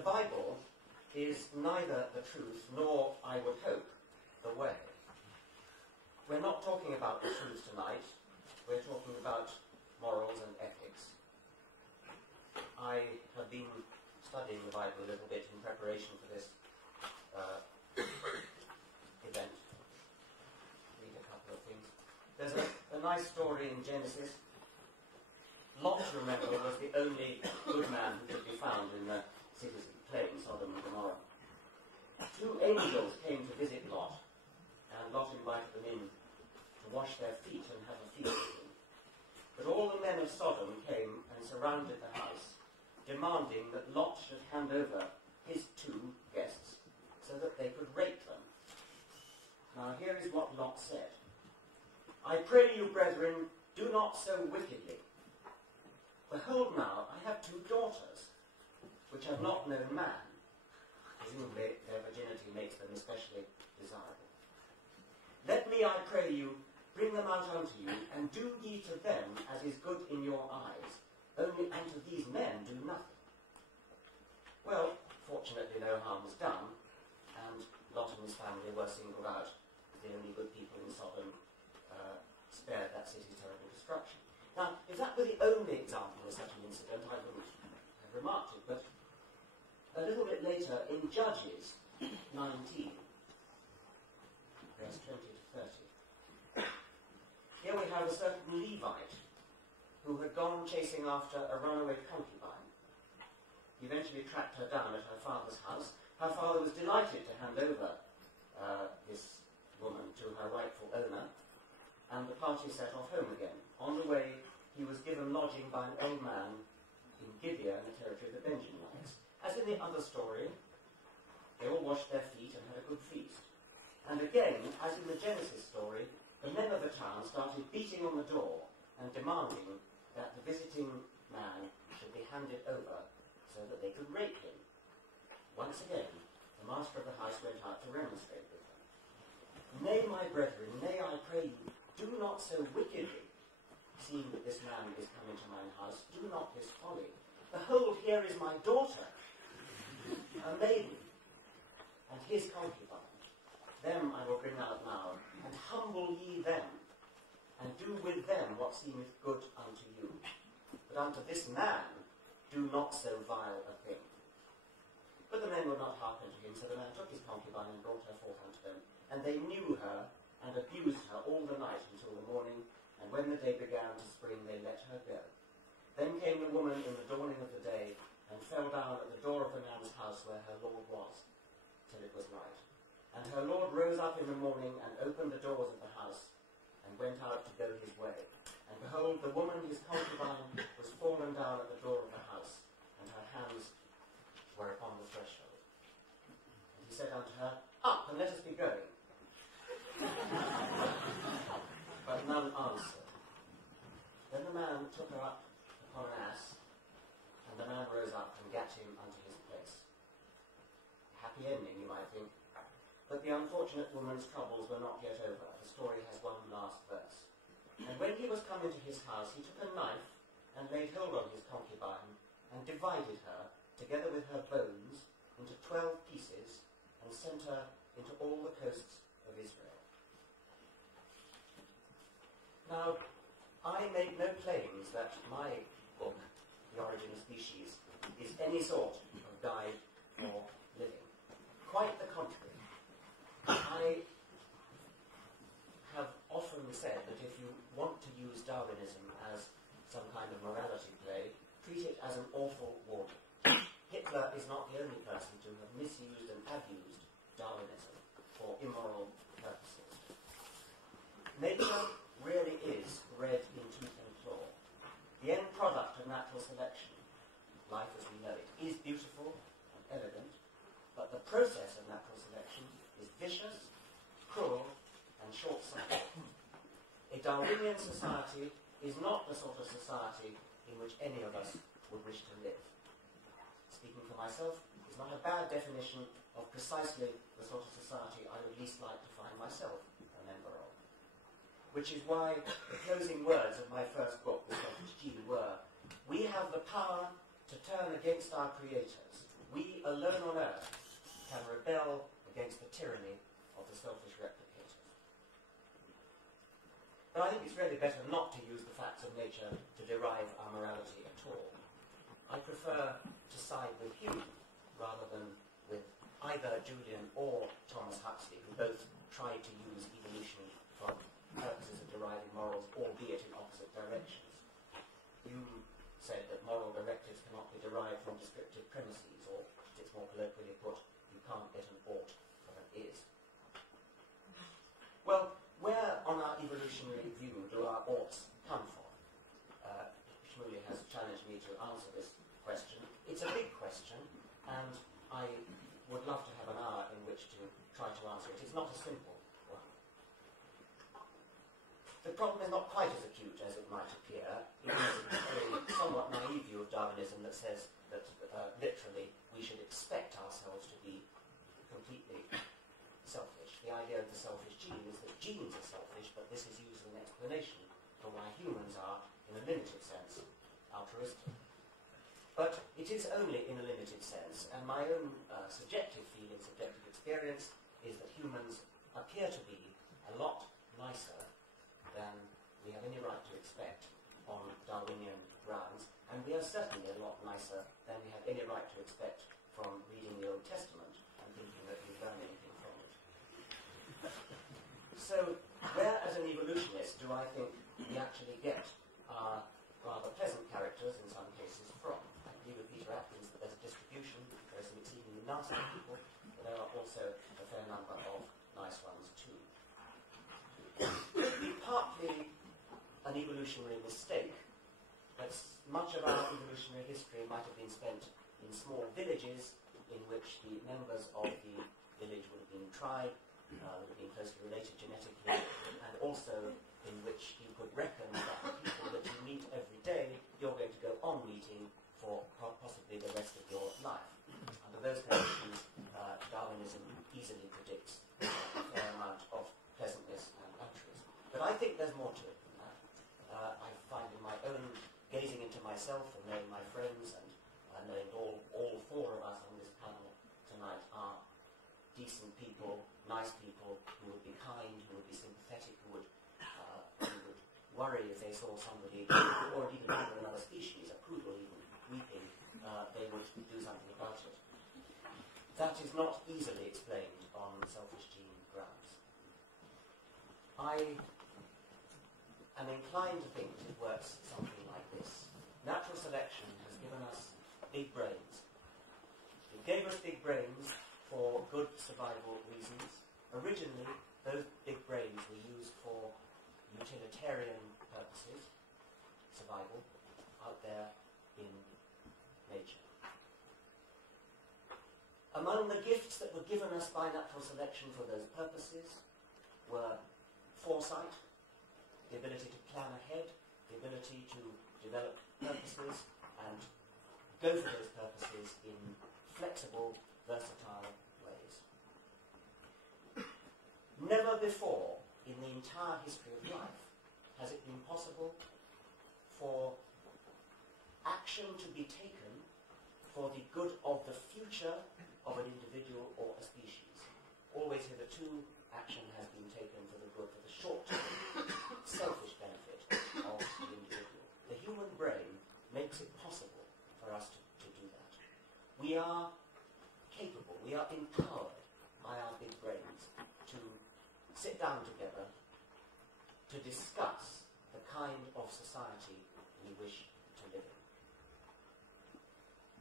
The Bible is neither the truth nor, I would hope, the way. We're not talking about the truth tonight. We're talking about morals and ethics. I have been studying the Bible a little bit in preparation for this event. Read a couple of things. There's a nice story in Genesis. Lot, remember, was the only good man who could be found in the cities of the plain, Sodom and Gomorrah. 2 angels came to visit Lot, and Lot invited them in to wash their feet and have a feast with him. But all the men of Sodom came and surrounded the house, demanding that Lot should hand over his 2 guests so that they could rape them. Now here is what Lot said. I pray you, brethren, do not so wickedly. Behold now, I have 2 daughters, which have not known man. Presumably their virginity makes them especially desirable. Let me, I pray you, bring them out unto you, and do ye to them as is good in your eyes, only unto these men do nothing. Well, fortunately no harm was done, and Lot and his family were singled out as the only good people in Sodom, spared that city's terrible destruction. Now, if that were the only example of such an incident, I wouldn't have remarked it, but a little bit later, in Judges 19, verse 20 to 30, here we have a certain Levite who had gone chasing after a runaway concubine. He eventually tracked her down at her father's house. Her father was delighted to hand over this woman to her rightful owner, and the party set off home again. On the way, he was given lodging by an old man in Gibeah in the territory of the Benjaminites. As in the other story, they all washed their feet and had a good feast. And again, as in the Genesis story, the men of the town started beating on the door and demanding that the visiting man should be handed over so that they could rape him. Once again, the master of the house went out to remonstrate with them. Nay, my brethren, nay, I pray you, do not so wickedly, seeing that this man is come into mine house, do not this folly. Behold, here is my daughter, a maiden, and his concubine. Them I will bring out now, and humble ye them, and do with them what seemeth good unto you. But unto this man do not so vile a thing. But the men would not hearken to him, so the man took his concubine and brought her forth unto them. And they knew her, and abused her all the night until the morning, and when the day began to spring, they let her go. Then came the woman in the dawning of the day, and fell down at the door of the man's house where her lord was, till it was light. And her lord rose up in the morning, and opened the doors of the house, and went out to go his way. And behold, the woman, his concubine, was fallen down at the door of the house, and her hands were upon the threshold. And he said unto her, Up, and let us be going. But none answered. Then the man took her up upon an ass, and the man rose up and gat him unto his place. Happy ending, you might think. But the unfortunate woman's troubles were not yet over. The story has one last verse. And when he was come into his house, he took a knife and laid hold on his concubine, and divided her, together with her bones, into 12 pieces, and sent her into all the coasts of Israel. Now, I make no claims that my book, The Origin of Species, is any sort of guide for living. Quite the contrary. I have often said that if you want to use Darwinism as some kind of morality play, treat it as an awful warning. Hitler is not the only person to have misused and abused Darwinism for immoral purposes. Nature really is red in tooth and claw. The end product of natural selection, life as we know it, is beautiful and elegant, but the process of natural selection is vicious, cruel, and short-sighted. A Darwinian society is not the sort of society in which any of us would wish to live. Speaking for myself, is not a bad definition of precisely the sort of society I would least like to find myself a member of. Which is why the closing words of my first book, The Tragedies, were, we have the power to turn against our creators. We alone on earth can rebel against the tyranny of the selfish replicators. But I think it's really better not to use the facts of nature to derive our morality at all. I prefer to side with Hume rather than with either Julian or Thomas Huxley, who both tried to use evolution for purposes of deriving morals, albeit in opposite directions. Hume said that moral directives cannot be derived from descriptive premises, or, it's more colloquially put, you can't get an ought from an is. Well, where on our evolutionary view do our oughts come from? Shmuley has challenged me to answer this question. It's a big question, and I would love to have an hour in which to try to answer it. It's not a simple one. The problem is not quite as acute as it might appear. It is a somewhat naive view of Darwinism that says that literally we should expect ourselves to be completely selfish. The idea of the selfish gene is that genes are selfish, but this is used as an explanation for why humans are, in a limited sense, altruistic. But it is only in a limited sense, and my own subjective feeling, subjective experience, is that humans appear to be a lot nicer than we have any right to expect on Darwinian grounds, and we are certainly a lot nicer than we have any right to expect from reading the Old Testament and thinking that we've learned anything from it. So, where as an evolutionist do I think we actually get our rather pleasant characters, in some cases, from? I agree with Peter Atkins that there's a distribution. There are some exceedingly nasty people, but there are also a fair number of nice ones too. Partly an evolutionary mistake, but much of our evolutionary history might have been spent in small villages in which the members of the village would have been tribe, would have been closely related genetically, and also in which you could reckon that the people that you meet every day, you're going to go on meeting for possibly the rest of your life. Under those conditions, Darwinism easily predicts a fair amount of pleasantness and altruism. But I think there's more to it than that. I find in my own gazing into myself and knowing my friends and knowing all four of us on this panel tonight are decent people, nice people who would be kind, who would be sympathetic, who would worry if they saw somebody, or even another species, a poodle even, weeping, they would do something about it. That is not easily explained on selfish gene grounds. I am inclined to think it works something like this. Natural selection has given us big brains. It gave us big brains for good survival reasons. Originally, those big brains were used for utilitarian purposes, survival, out there in nature. Among the gifts that were given us by natural selection for those purposes were foresight, the ability to plan ahead, the ability to develop purposes and go for those purposes in flexible, versatile ways. Never before in the entire history of life has it been possible for action to be taken for the good of the future of an individual or a species. Always hitherto, action has been taken for the good for the short-term, selfish benefit of the individual. The human brain makes it possible for us to do that. We are capable, we are empowered by our big brains to sit down together to discuss the kind of society we wish to live in.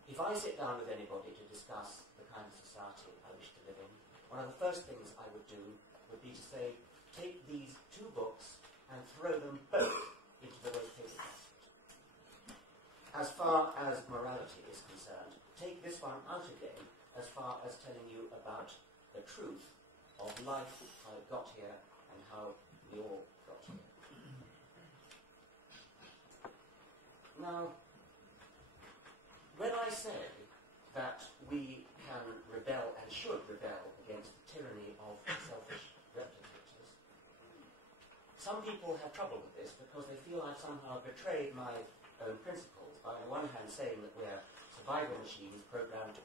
If I sit down with anybody to discuss the kind of society I wish to live in, one of the first things I would do would be to say, take these two books and throw them both into the waste paper basket. As far as morality is concerned, take this one out again as far as telling you about the truth of life, how it got here, and how we all got here. Now, when I say that we can rebel and should rebel against the tyranny of selfish replicators, some people have trouble with this because they feel I've somehow betrayed my own principles by on the one hand saying that we're survival machines programmed to